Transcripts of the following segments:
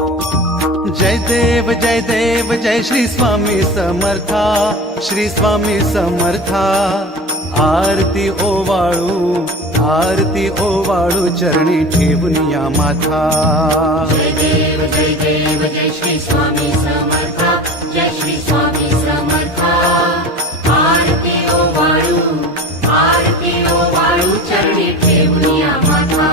जय देव जय देव जय श्री स्वामी समर्था, श्री स्वामी समर्था। आरती ओवाळू चरणी ठेवून या माथा। जय देव जय श्री स्वामी समर्था, जय श्री स्वामी समर्था। आरती ओवाळू चरणी ठेवून या माथा।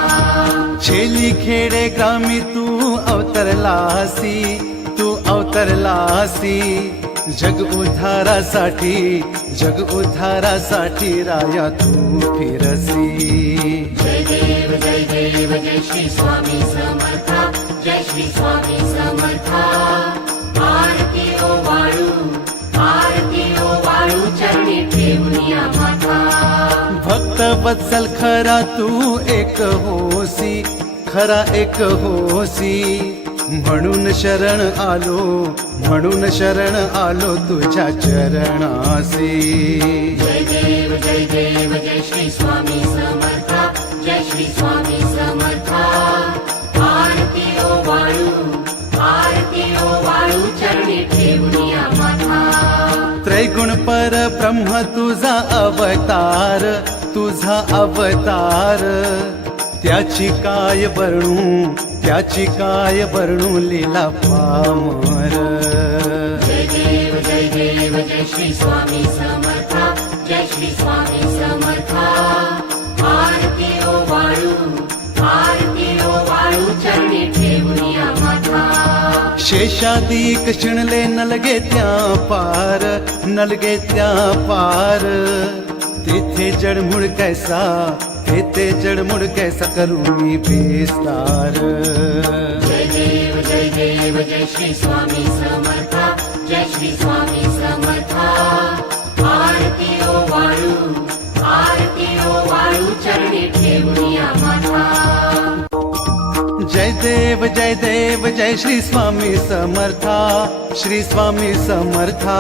छेली खेडे ग्रामी तू अवतरलासी, जग उद्धारासाठी राया तू फिरसी। जय देव जय श्री स्वामी समर्था, जय श्री स्वामी समर्था। आरती ओवाळू चरणी ठेवून या माथा। भक्त वत्सल खरा तू एक होसी, म्हणून शरण आलो तुझ्या चरणासी। जय देव जय श्री स्वामी समर्था, जय श्री स्वामी समर्था। आरती ओवाळू चरणी ठेवून या माथा। त्रैगुण पर ब्रह्म तुझा अवतार, त्याची काय वर्णू लीला पामर। जय देव जय श्री स्वामी समर्था, जय श्री स्वामी समर्था। आरती ओवाळू चरणी ठेवून या माथा। शेषादिक शिणले नलगे त्या पार, तेथे जडमुड कैसा करू मी विस्तार। जय देव जय श्री स्वामी समर्था, जय श्री स्वामी समर्था। आरती ओवाळू चरणी ठेवून या माथा। जय देव जय श्री स्वामी समर्था, श्री स्वामी समर्था।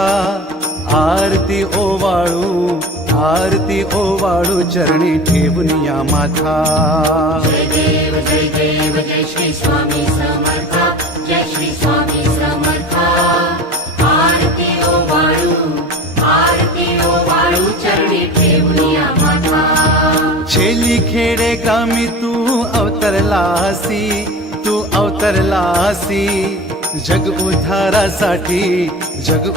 आरती ओवाळू चरणी ठेवून या माथा। जय देव जय श्री स्वामी समर्था, जय श्री स्वामी समर्था। आरती ओवाळू चरणी ठेवून या माथा। छेली खेडे ग्रामी तू अवतरलासी, जग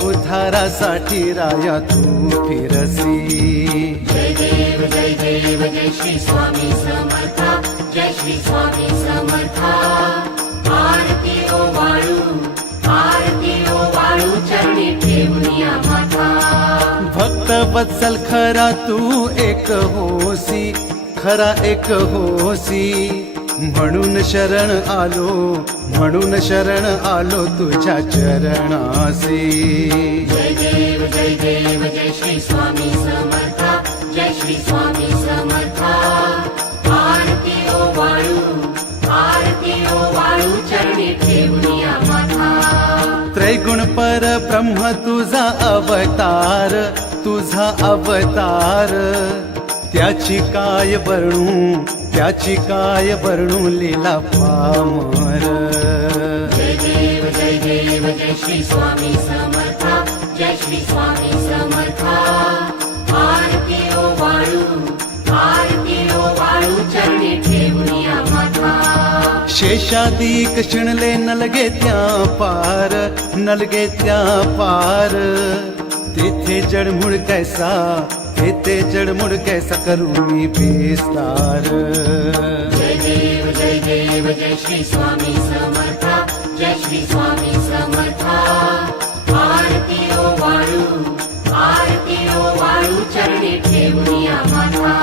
उद्धारासाठी राया तू फिरसी। जय देव जय श्री स्वामी समर्था, जय श्री स्वामी समर्था। आरती ओवाळू चरणी ठेवून या माथा। भक्त वत्सल खरा तू एक होसी, म्हणून शरण आलो तुझ्या चरणासी। जय देव जय श्री स्वामी समर्था, जय श्री स्वामी समर्था। आरती ओवाळू चरणी ठेवून या माथा। त्रैगुण पर ब्रह्म तुझा अवतार, त्याची काय वर्णू लीला पामर। जय देव जय श्री स्वामी समर्था, जय श्री स्वामी समर्था। आरती ओवाळू चरणी ठेवून या माथा। शेषादिक शिणले नलगे त्या पार, तेथे जडमुड कैसा करू मी विस्तार। जय देव जय श्री स्वामी समर्था, जय श्री स्वामी समर्था। आरती ओवाळू चरणी ठेवून या माथा।